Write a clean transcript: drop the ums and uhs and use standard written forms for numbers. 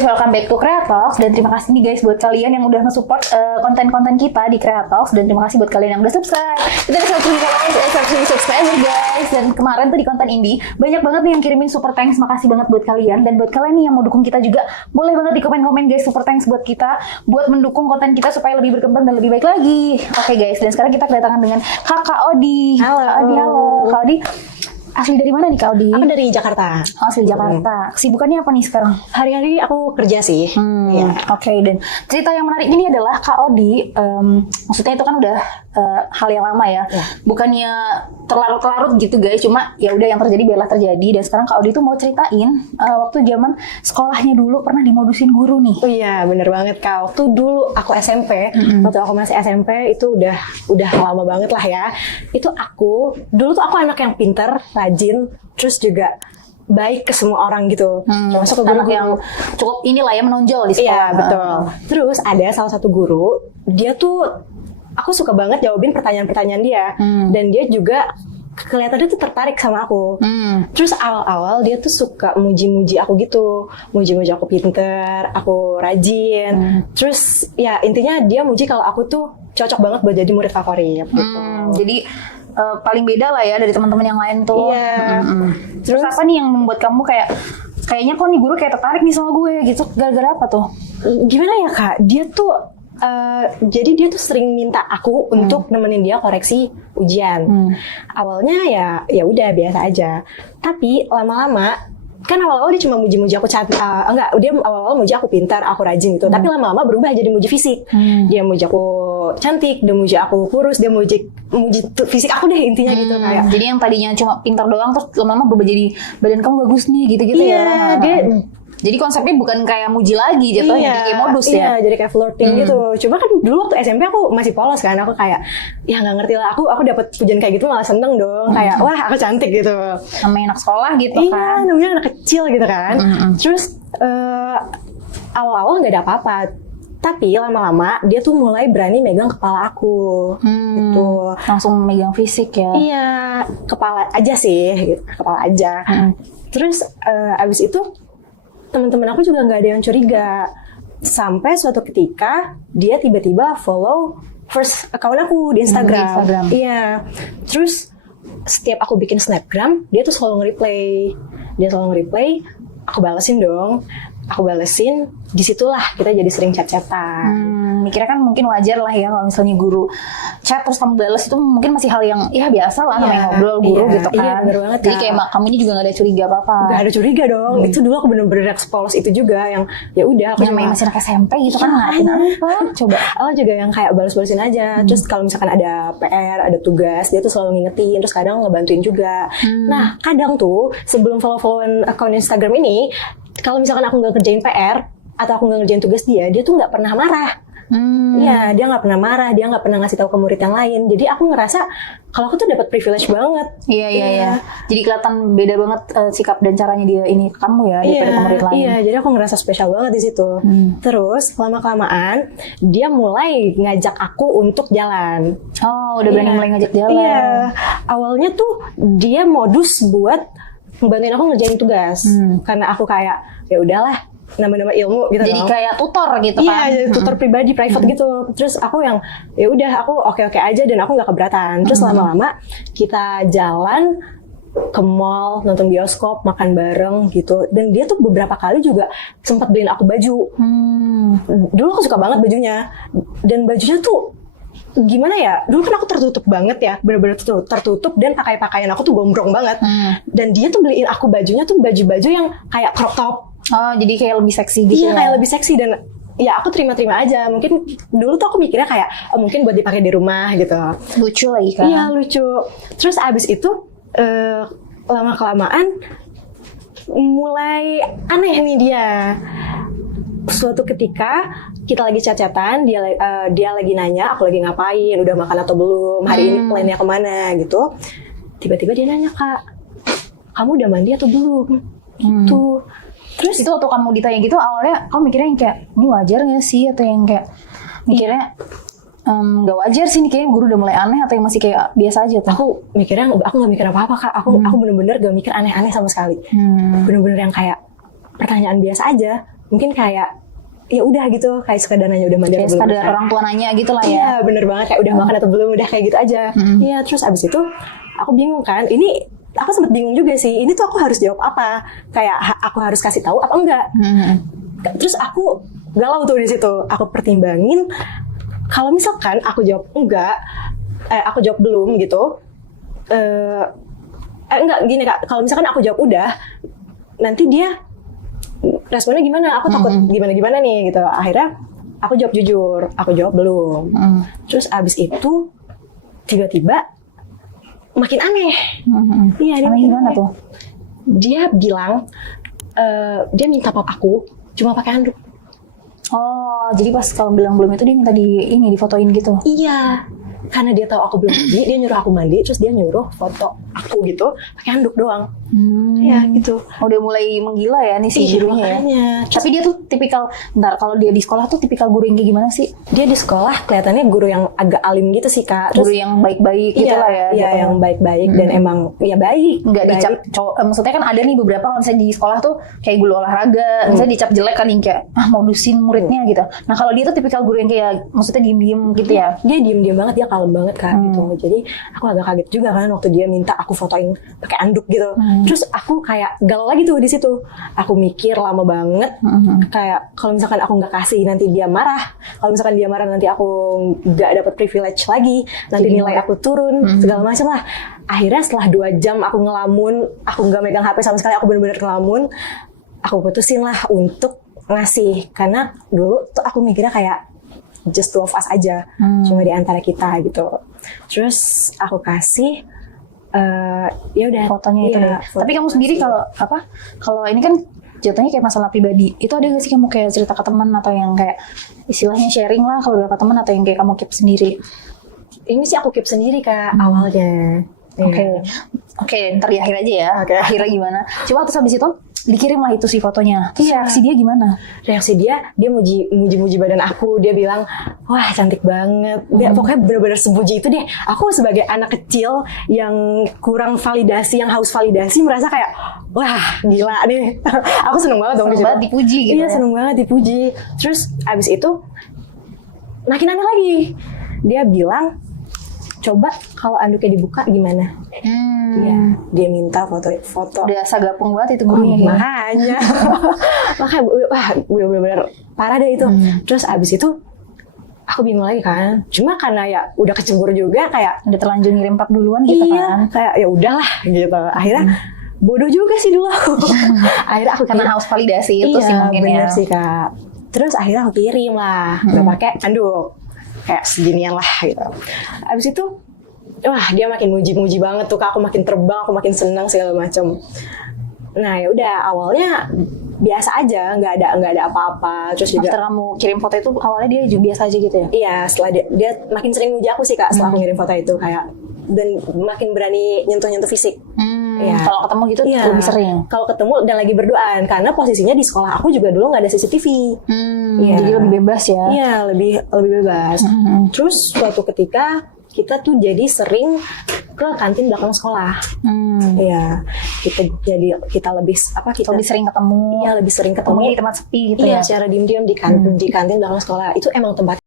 guys, welcome back to Creatox. Dan terima kasih nih guys buat kalian yang udah nge-support konten-konten kita di Creatox. Dan terima kasih buat kalian yang udah subscribe. Kita bisa subscriber guys. Dan kemarin tuh di konten ini banyak banget nih yang kirimin super thanks. Makasih banget buat kalian. Dan buat kalian nih yang mau dukung kita juga, boleh banget di komen-komen guys, super thanks buat kita, buat mendukung konten kita supaya lebih berkembang dan lebih baik lagi. Oke guys, dan sekarang kita kedatangan dengan Kakak Odi. Halo. Kak Odi, halo. Kak Odi, asli dari mana nih Kak Odi? Aku dari Jakarta. Oh, asli Jakarta. Kesibukannya apa nih sekarang? Hari-hari aku kerja sih. Ya. Oke, dan cerita yang menarik ini adalah Kak Odi, maksudnya itu kan udah hal yang lama ya. Bukannya terlarut-larut gitu guys, cuma ya udah yang terjadi biarlah terjadi. Dan sekarang Kak Odi tuh mau ceritain waktu zaman sekolahnya dulu pernah dimodusin guru nih. Oh iya, bener banget Kak. Waktu dulu aku SMP, waktu aku masih SMP itu udah lama banget lah ya. Itu dulu tuh aku anak yang pinter, rajin, terus juga baik ke semua orang gitu. Termasuk ke Anak yang cukup inilah ya, menonjol di sekolah. Iya, betul. Terus ada salah satu guru, dia tuh aku suka banget jawabin pertanyaan-pertanyaan dia. Dan dia juga kelihatannya tuh tertarik sama aku. Terus awal-awal dia tuh suka muji-muji aku gitu. Muji-muji aku pinter, aku rajin. Terus ya intinya dia muji kalau aku tuh cocok banget buat jadi murid favorit gitu. Jadi paling beda lah ya dari teman-teman yang lain tuh. Iya. Terus apa nih yang membuat kamu kayaknya kok nih guru kayak tertarik nih sama gue gitu? Gara-gara apa tuh? Gimana ya Kak? Dia tuh jadi dia tuh sering minta aku untuk nemenin dia koreksi ujian. Awalnya ya udah biasa aja. Tapi lama-lama kan awal-awal dia cuma muji-muji aku cantik, dia awal-awal muji aku pintar, aku rajin gitu. Tapi lama-lama berubah jadi muji fisik. Dia muji aku cantik, dia muji aku kurus, dia muji fisik aku deh intinya gitu kayak. Jadi yang tadinya cuma pintar doang terus lama-lama berubah jadi badan kamu bagus nih gitu-gitu ya. Jadi konsepnya bukan kayak muji lagi jatuhnya, jadi kayak modus ya. Iya, jadi kayak flirting gitu. Cuma kan dulu waktu SMP aku masih polos kan, aku kayak ya nggak ngerti lah. Aku dapat pujian kayak gitu malah seneng dong. Kayak wah aku cantik gitu. Namanya anak sekolah gitu kan. Iya, namanya anak kecil gitu kan. Terus awal-awal nggak ada apa-apa. Tapi lama-lama dia tuh mulai berani megang kepala aku, gitu. Langsung megang fisik ya? Iya, kepala aja sih, gitu. Kepala aja. Terus abis itu teman-teman aku juga nggak ada yang curiga. Sampai suatu ketika dia tiba-tiba follow first account aku di Instagram. Iya. Terus setiap aku bikin snapgram, dia tuh selalu nge-reply. Aku balesin dong. Disitulah kita jadi sering chat-chatan. Mikirnya kan mungkin wajar lah ya kalau misalnya guru chat terus kamu balas itu mungkin masih hal yang ya biasa lah namanya ngobrol guru gitu kan. Iya, bener banget. Jadi kayak kamu ini juga gak ada curiga apa-apa. Gak ada curiga dong. Itu dulu aku bener-bener polos itu juga yang ya udah aku namanya masih anak SMP gitu kan ngapain apa. Coba. Aku juga yang kayak balas-balasin aja. Terus kalau misalkan ada PR, ada tugas, dia tuh selalu ngingetin. Terus kadang ngebantuin juga. Nah, kadang tuh sebelum follow-followan akun Instagram ini, kalau misalkan aku nggak kerjain PR atau aku nggak ngerjain tugas dia tuh nggak pernah marah. Iya, dia nggak pernah marah, dia nggak pernah ngasih tahu ke murid yang lain. Jadi aku ngerasa kalau aku tuh dapat privilege banget. Iya. Jadi kelihatan beda banget sikap dan caranya dia ini kamu ya daripada ke murid lain. Iya, jadi aku ngerasa spesial banget di situ. Terus lama-kelamaan dia mulai ngajak aku untuk jalan. Oh, udah berani mulai ngajak jalan. Iya, awalnya tuh dia modus buat ngebantuin aku ngerjain tugas. Karena aku kayak ya udahlah, nama-nama ilmu gitu. Jadi kayak tutor gitu kan. Iya, jadi tutor pribadi private gitu. Terus aku yang ya udah aku oke-oke aja dan aku nggak keberatan. Terus lama-lama kita jalan ke mall, nonton bioskop, makan bareng gitu. Dan dia tuh beberapa kali juga sempat beliin aku baju. Dulu aku suka banget bajunya. Dan bajunya tuh gimana ya, dulu kan aku tertutup banget ya, bener-bener tertutup dan pakaian aku tuh gombrong banget. Dan dia tuh beliin aku bajunya tuh baju-baju yang kayak crop top. Oh, jadi kayak lebih seksi gitu. Iya, kayak lebih seksi dan ya aku terima-terima aja. Mungkin dulu tuh aku mikirnya kayak mungkin buat dipakai di rumah gitu. Lucu lagi kan. Iya, lucu. Terus abis itu lama-kelamaan mulai aneh nih dia. Suatu ketika kita lagi chat-chatan, dia lagi nanya aku lagi ngapain, udah makan atau belum, hari ini plannya kemana gitu. Tiba-tiba dia nanya, Kak, kamu udah mandi atau belum? Gitu. Terus itu waktu kamu ditanya gitu awalnya kamu mikirnya yang kayak ini wajar nggak sih, atau yang kayak mikirnya nggak wajar sih nih, kayaknya guru udah mulai aneh, atau yang masih kayak biasa aja tuh? Aku mikirnya aku nggak mikir apa-apa Kak. Aku bener-bener gak mikir aneh-aneh sama sekali. Bener-bener yang kayak pertanyaan biasa aja. mungkin kayak ya udah gitu, kayak sekadar nanya udah mandi Kayak atau belum. sekadar orang tua nanya gitu lah ya. Iya bener banget, kayak udah makan atau belum, udah kayak gitu aja. Iya, terus abis itu aku bingung kan, ini aku sempet bingung juga sih, ini tuh aku harus jawab apa, kayak aku harus kasih tahu apa enggak. Terus aku galau tuh di situ, aku pertimbangin kalau misalkan aku jawab enggak, aku jawab belum gitu, enggak gini Kak, kalau misalkan aku jawab udah, nanti dia responnya gimana, aku takut gimana nih gitu. Akhirnya aku jawab jujur, aku jawab belum. Terus abis itu tiba-tiba makin aneh. Iya, dia Aneh makin gimana aneh. tuh? Dia bilang dia minta pap aku cuma pakai handuk. Oh, jadi pas kalau bilang belum itu dia minta difotoin gitu. Iya, karena dia tahu aku belum mandi, dia nyuruh aku mandi, terus dia nyuruh foto aku gitu pakai handuk doang. Iya gitu. Udah mulai menggila ya nih si Iya, gurunya ya. makanya. Tapi dia tuh tipikal, bentar, kalau dia di sekolah tuh tipikal guru yang kayak gimana sih? Dia di sekolah kelihatannya guru yang agak alim gitu sih Kak. Guru yang baik-baik gitu lah ya. Iya, jatuhnya. yang baik-baik dan emang ya baik. Nggak baik. dicap cowok, maksudnya kan ada nih beberapa kalau misalnya di sekolah tuh kayak guru olahraga, misalnya dicap jelek kan yang kayak modusin muridnya gitu. Nah kalau dia tuh tipikal guru yang kayak maksudnya diem-diem gitu ya. Dia diem-diem banget, dia kalem banget Kak gitu. Jadi aku agak kaget juga kan waktu dia minta aku fotoin pakai anduk gitu. Terus aku kayak galau lagi tuh di situ. Aku mikir lama banget. Kayak kalau misalkan aku nggak kasih nanti dia marah. Kalau misalkan dia marah nanti aku nggak dapat privilege lagi. Nanti Jadi nilai aku turun segala macam lah. Akhirnya setelah 2 jam aku ngelamun, aku nggak megang HP sama sekali. Aku bener-bener ngelamun. Aku putusin lah untuk ngasih, karena dulu tuh aku mikirnya kayak just two of us aja, cuma di antara kita gitu. Terus aku kasih ya udah Fotonya itu iya, deh. foto Tapi kamu sendiri kasih. kalau ini kan jatuhnya kayak masalah pribadi, itu ada nggak sih kamu kayak cerita ke teman atau yang kayak istilahnya sharing lah kalau beberapa teman, atau yang kayak kamu keep sendiri? Ini sih aku keep sendiri Kak awalnya. Oke, ntar di akhir aja ya. Oke. Akhirnya gimana? Coba terus habis itu dikirim lah itu si fotonya. Terus reaksi dia gimana? Reaksi dia muji badan aku. Dia bilang, wah cantik banget. Dia pokoknya benar-benar semuji itu deh. Aku sebagai anak kecil yang kurang validasi, yang haus validasi, merasa kayak, wah gila nih. Aku seneng banget dong. Seneng di situ. banget dipuji gitu Iya ya. seneng banget dipuji. Terus abis itu makin aneh lagi. Dia bilang, coba kalau anduknya dibuka gimana? Iya, dia minta foto. Udah sagapung banget itu gurunya. Makanya wah gue bener-bener parah deh itu. Terus abis itu aku bingung lagi kan, cuma karena ya udah kecemburu juga, kayak Udah terlanjur ngirim pap duluan gitu kan. kayak ya udahlah gitu. Akhirnya bodoh juga sih dulu aku. Akhirnya aku Karena haus validasi itu sih mungkin bener ya. sih Kak. Terus akhirnya aku kirim lah, udah pakai anduk kayak seginian lah gitu. Abis itu wah dia makin muji-muji banget tuh Kak, aku makin terbang, aku makin senang segala macam. Nah ya udah awalnya biasa aja, nggak ada apa-apa. Terus juga After kamu kirim foto itu awalnya dia juga biasa aja gitu ya. iya, setelah dia makin sering muji aku sih Kak setelah aku ngirim foto itu, kayak dan makin berani nyentuh fisik. Iya. Kalau ketemu gitu Iya. lebih sering. Kalau ketemu dan lagi berduaan, karena posisinya di sekolah aku juga dulu nggak ada CCTV. Iya. Jadi lebih bebas ya. Iya, lebih bebas. Terus suatu ketika kita tuh jadi sering ke kantin belakang sekolah. Iya, kita lebih Lebih sering ketemu. Iya, lebih sering Ketemu ketemu di tempat sepi gitu iya, ya. secara diam-diam di kantin belakang sekolah. Itu emang tempatnya